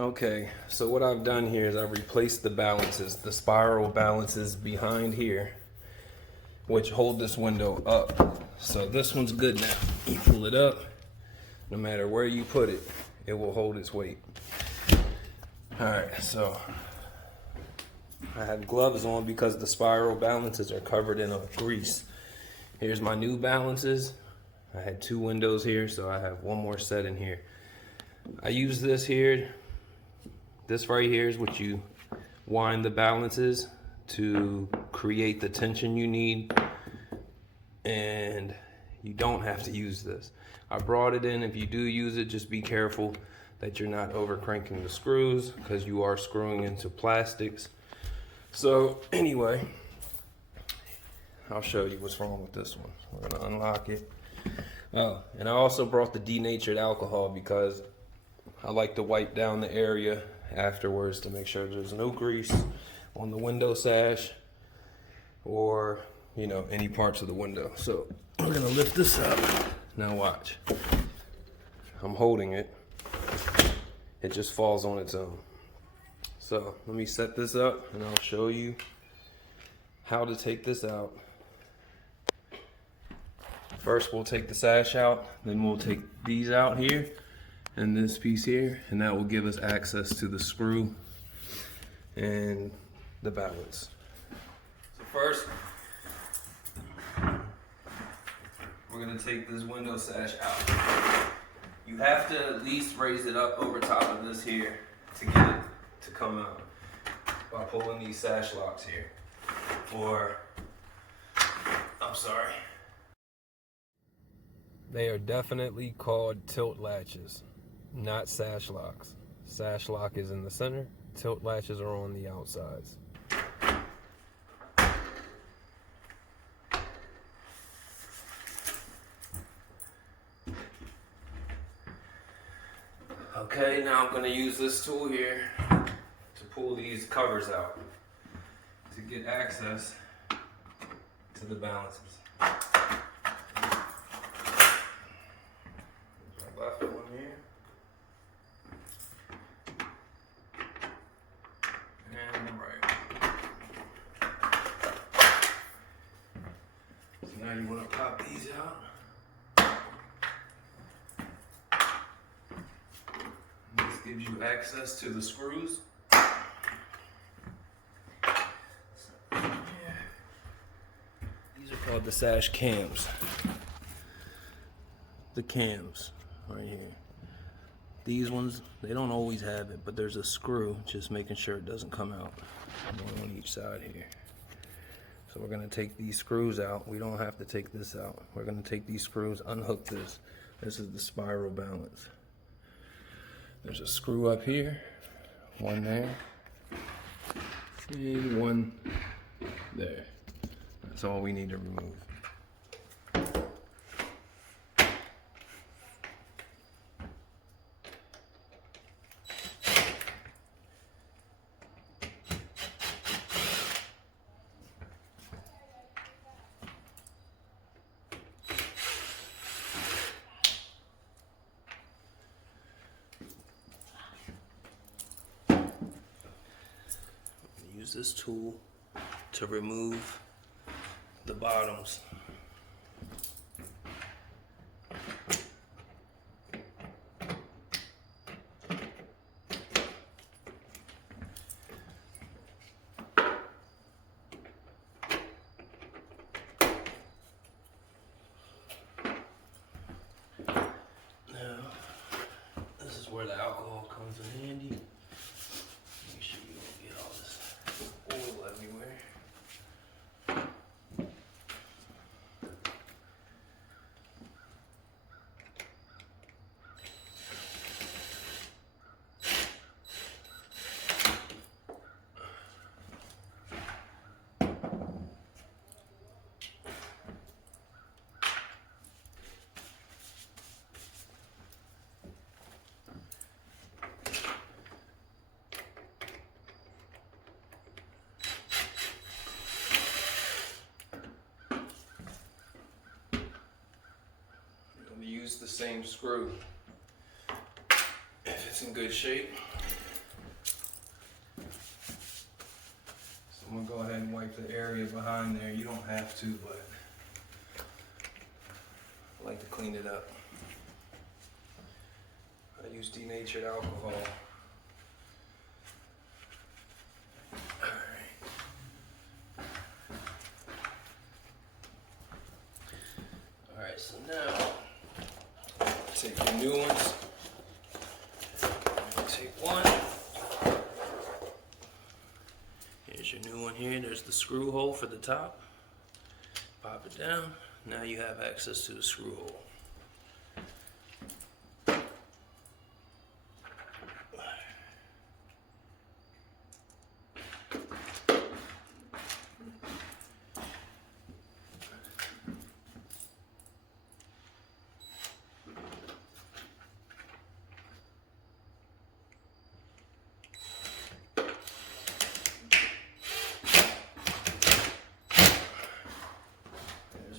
Okay, so what I've done here is I've replaced the balances, the spiral balances behind here, which hold this window up. So this one's good now. You pull it up, no matter where you put it, it will hold its weight. All right, so I have gloves on because the spiral balances are covered in a grease. Here's my new balances. I had 2 windows here, so I have 1 more set in here. I use this here. This right here is what you wind the balances to create the tension you need, and you don't have to use this. I brought it in. If you do use it, just be careful that you're not over cranking the screws because you are screwing into plastics. So anyway, I'll show you what's wrong with this one. We're gonna unlock it. Oh, and I also brought the denatured alcohol because I like to wipe down the area afterwards to make sure there's no grease on the window sash or, you know, any parts of the window. So we're gonna lift this up. Now watch. I'm holding it. It just falls on its own. So let me set this up and I'll show you how to take this out. First we'll take the sash out, then we'll take these out here and this piece here, and that will give us access to the screw and the balance. So first, we're gonna take this window sash out. You have to at least raise it up over top of this here to get it to come out by pulling these sash locks here. They are definitely called tilt latches, not sash locks. Sash lock is in the center, tilt latches are on the outsides. Okay, now I'm going to use this tool here to pull these covers out to get access to the balances. My left one here. And the right one. So now you want to pop these out. This gives you access to the screws. These are called the sash cams. The cams right here. These ones, they don't always have it, but there's a screw, just making sure it doesn't come out. One on each side here. So we're gonna take these screws out. We don't have to take this out. We're gonna take these screws, unhook this. This is the spiral balance. There's a screw up here, one there, and one there. That's all we need to remove. Use this tool to remove the bottoms. Now, this is where the alcohol comes in handy. Make sure you don't get all this oil everywhere. Use the same screw if it's in good shape. I'm gonna go ahead and wipe the area behind there. You don't have to, but I like to clean it up. I use denatured alcohol. Alright, so now take your new ones. Take one. Here's your new one here. There's the screw hole for the top. Pop it down. Now you have access to the screw hole.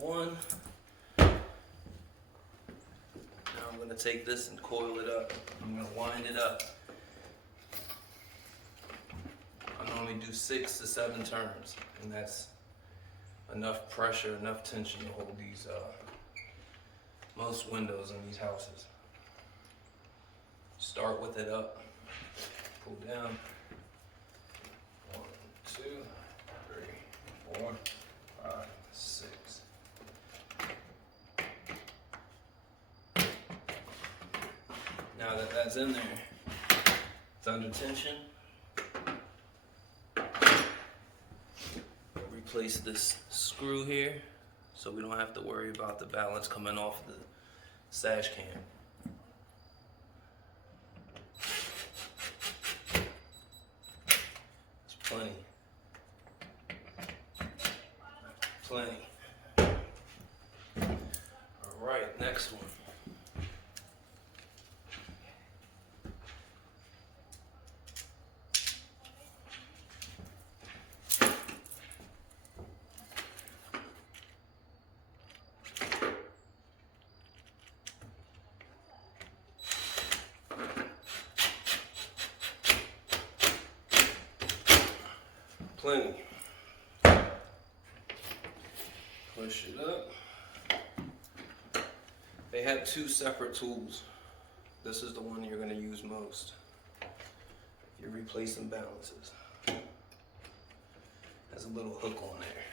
One. Now I'm going to take this and coil it up. I'm going to wind it up. I normally do 6 to 7 turns, and that's enough pressure, enough tension to hold these most windows in these houses. Start with it up, pull down. 1, 2, 3, 4, 5, 6. Now that that's in there, it's under tension. Replace this screw here so we don't have to worry about the balance coming off the sash cam. It's plenty. Plenty. All right, next one. Plenty. Push it up. They have 2 separate tools. This is the one you're going to use most. You're replacing balances. Has a little hook on there.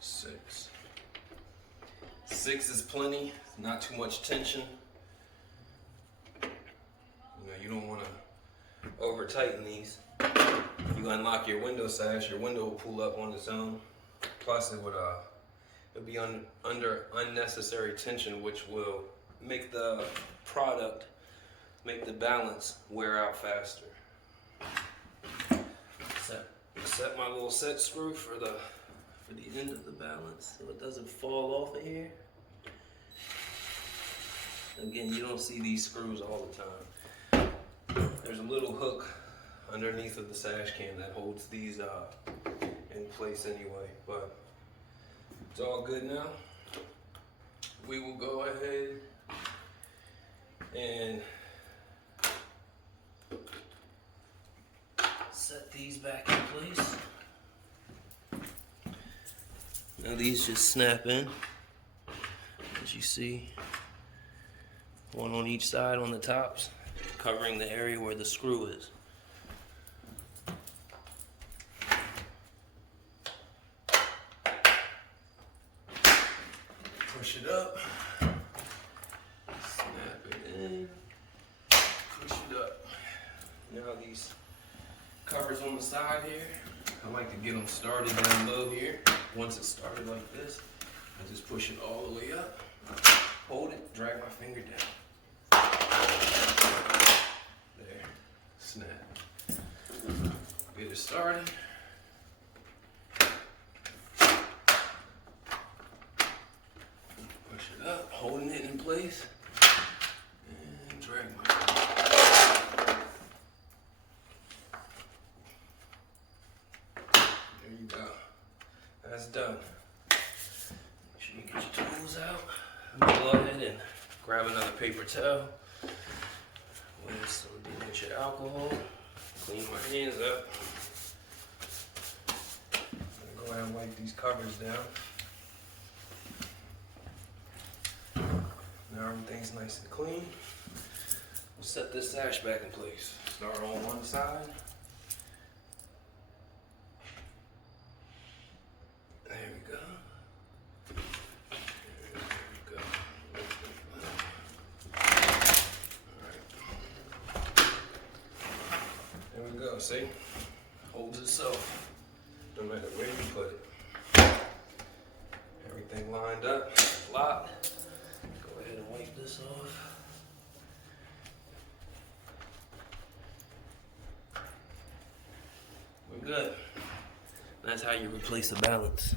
6. 6 is plenty. Not too much tension. You don't want to over tighten these. You unlock your window sash, your window will pull up on its own. Plus it would it'll be under unnecessary tension, which will make the product, make the balance wear out faster. Set my little set screw for the end of the balance so it doesn't fall off of here. Again, you don't see these screws all the time. There's a little hook underneath of the sash cam that holds these in place anyway, but it's all good now. We will go ahead and set these back in place. Now these just snap in, as you see, one on each side on the tops, covering the area where the screw is. Push it up, snap it in, push it up. Now these covers on the side here, I like to get them started down low here. Once it's started like this, I just push it all the way up, hold it, drag my finger down. Snap. Get it started. Push it up, holding it in place, and drag my finger. There you go. That's done. Make sure you get your tools out. Go ahead and grab another paper towel. With some denatured alcohol. Clean my hands up. I'm gonna go ahead and wipe these covers down. Now everything's nice and clean. We'll set this sash back in place. Start on one side. There we go. There we go. Alright. There we go, see? Holds itself. No matter where you put it. Everything lined up, locked. Go ahead and wipe this off. We're good. That's how you replace the balance.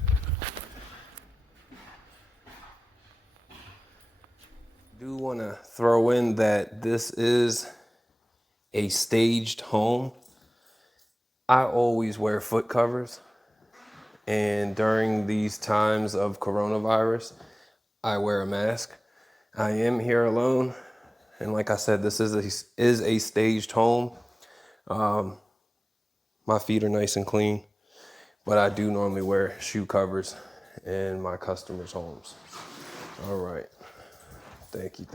Do want to throw in that this is a staged home. I always wear foot covers, and during these times of coronavirus, I wear a mask. I am here alone, and like I said, this is a staged home. My feet are nice and clean, but I do normally wear shoe covers in my customers' homes. All right. Thank you.